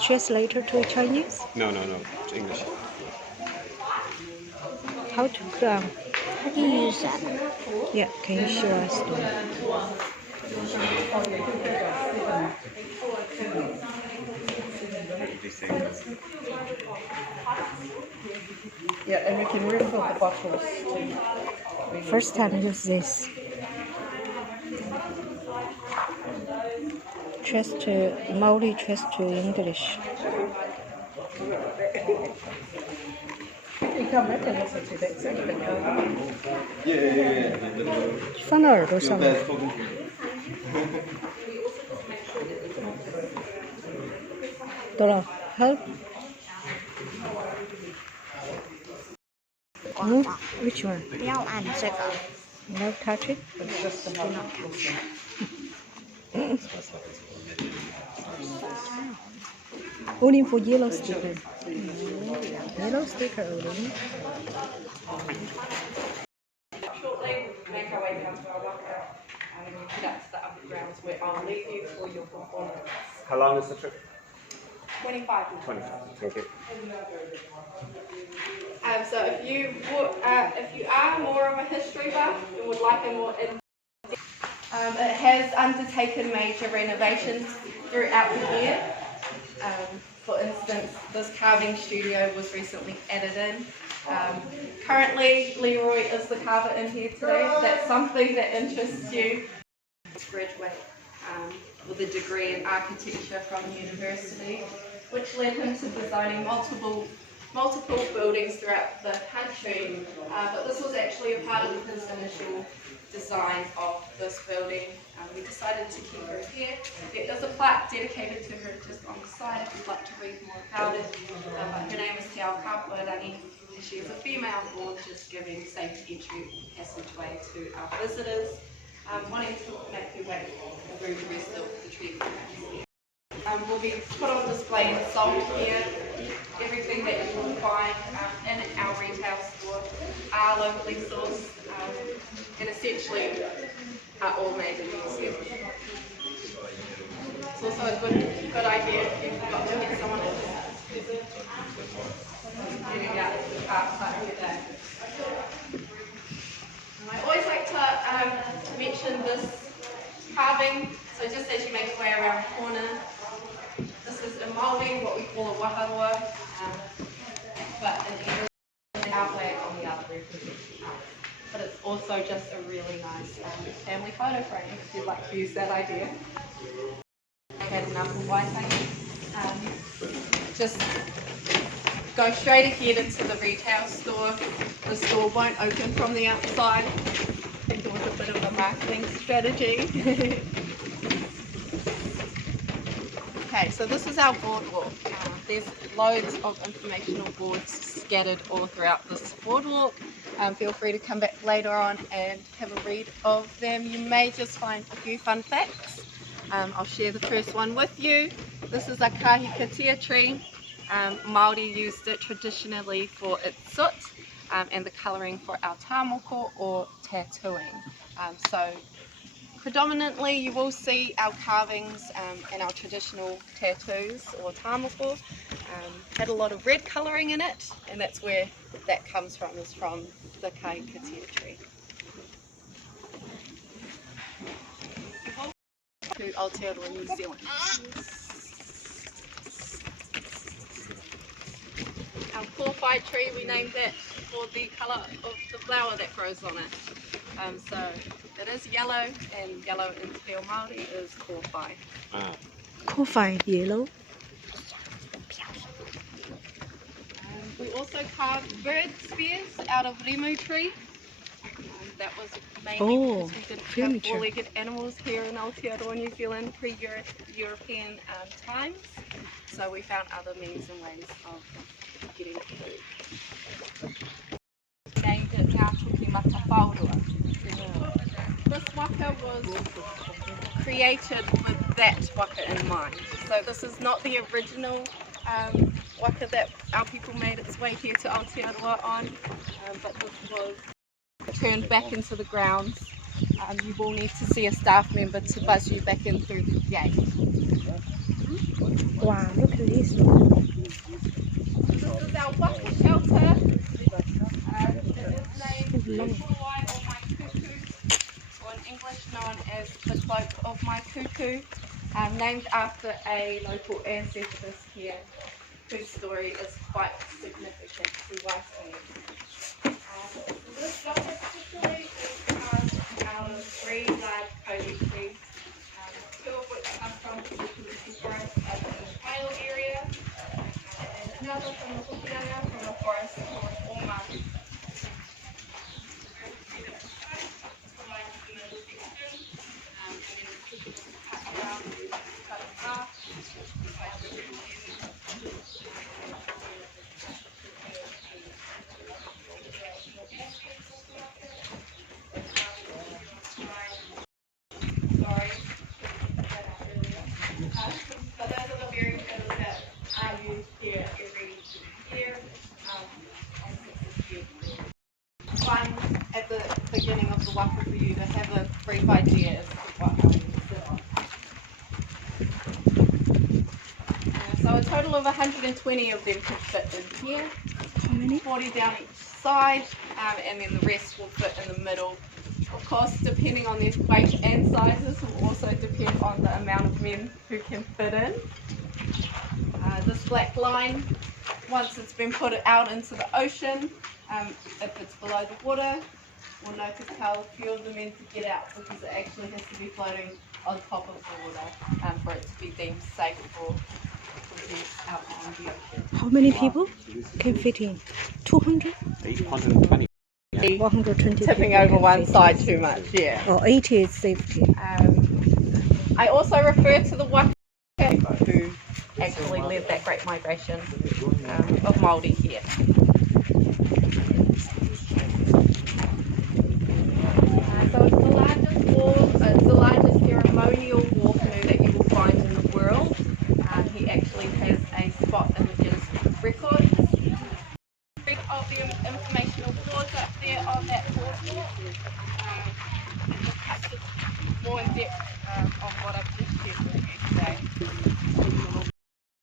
Translator to Chinese? No, it's English. How to crown? How do you use that? Yeah, can you show us? Yeah, and we can refill the bottles too. First time use this. Trust to Maori, trust to English. You come back and listen to that section. 放到耳朵上面。懂了，好。Which one? 不要按这个。 No touch it. Only for yellow sticker. Yellow sticker only. Shortly, make our way down to our locker and we head up to the upper grounds where I'll leave you for your performance. How long is the trip? 25 minutes. 25. Okay. So if you are more of a history buff and would like a more it has undertaken major renovations throughout the year. For instance, this carving studio was recently added in. Currently, Leroy is the carver in here today. If that's something that interests you. Graduate with a degree in architecture from university, which led him to designing multiple buildings throughout the country. But this was actually a part of his initial design of this building. We decided to keep her here. There is a plaque dedicated to her just on the side if you'd like to read more about it. Her name is Te Ao Kapuarani. She is a female board just giving safe entry passageway to our visitors. Wanting to make your way through the rest of the treatment. Will be put on display and sold here. Everything that you will find in our retail store are locally sourced and essentially are all made in New Zealand. It's also a good idea if you've got to get someone interested getting out to the car park today. I always like to mention this carving. So just as you make your way around the corner, this is in Māori, what we call a waharua, but in our way on the other. But it's also just a really nice family photo frame if you'd like to use that idea. I had enough of Waitangi. Just go straight ahead into the retail store. The store won't open from the outside. I think it was a bit of a marketing strategy. Okay, so this is our boardwalk. There's loads of informational boards scattered all throughout this boardwalk. Feel free to come back later on and have a read of them. You may just find a few fun facts. I'll share the first one with you. This is a kahikatea tree. Māori used it traditionally for its soot and the colouring for our tāmoko or tattooing. So predominantly you will see our carvings and our traditional tattoos or tāmoko had a lot of red colouring in it, and that's where that comes from, is from the kahikatea tree. To Aotearoa, New Zealand. Our kōwhai tree, we named that for the colour of the flower that grows on it. So it is yellow, and yellow in Te Ao Māori is kōwhai. Kōwhai yellow. We also carved bird spears out of rimu tree. That was mainly because we didn't have four-legged animals here in Aotearoa, New Zealand pre-European times. So we found other means and ways of getting food. Named it Ngā Tuki Mata Whaurua. This waka was created with that waka in mind. So this is not the original waka that our people made its way here to Aotearoa on, but this was turned back into the grounds. You will need to see a staff member to buzz you back in through the gate. Wow, look this one. This is our waka shelter. It is named Kukulai or My Cuckoo, or in English known as the Cloak of My Cuckoo, named after a local ancestor here whose story is quite significant to Waitangi. This shelter particularly is carved out of 3 large kobe trees, 2 of which come from the Eucalyptus forest at the Whale area, and another from the Hokianga from the forest called Omari. So those are the very pillars that are used here every year. One at the beginning of the waka for you to have a brief idea as to what our sit on. So a total of 120 of them could fit in here. How many? 40 down each side, and then the rest will fit in the middle. Of course, depending on their weight and sizes will also depend on the amount of men who can fit in. This black line, once it's been put out into the ocean, if it's below the water, will notice how few of the men to get out because it actually has to be floating on top of the water for it to be deemed safe for use out on the ocean. How many people can fit in? 200? 820. 120 Tipping people over can one fit. side too much, yeah. Oh, 80 is safety. I also refer to the waka who actually led that great migration of Māori here. So it's the largest ceremonial war canoe that you will find in the world. He actually has a spot in the Guinness record. Of the informational boards up there on that board.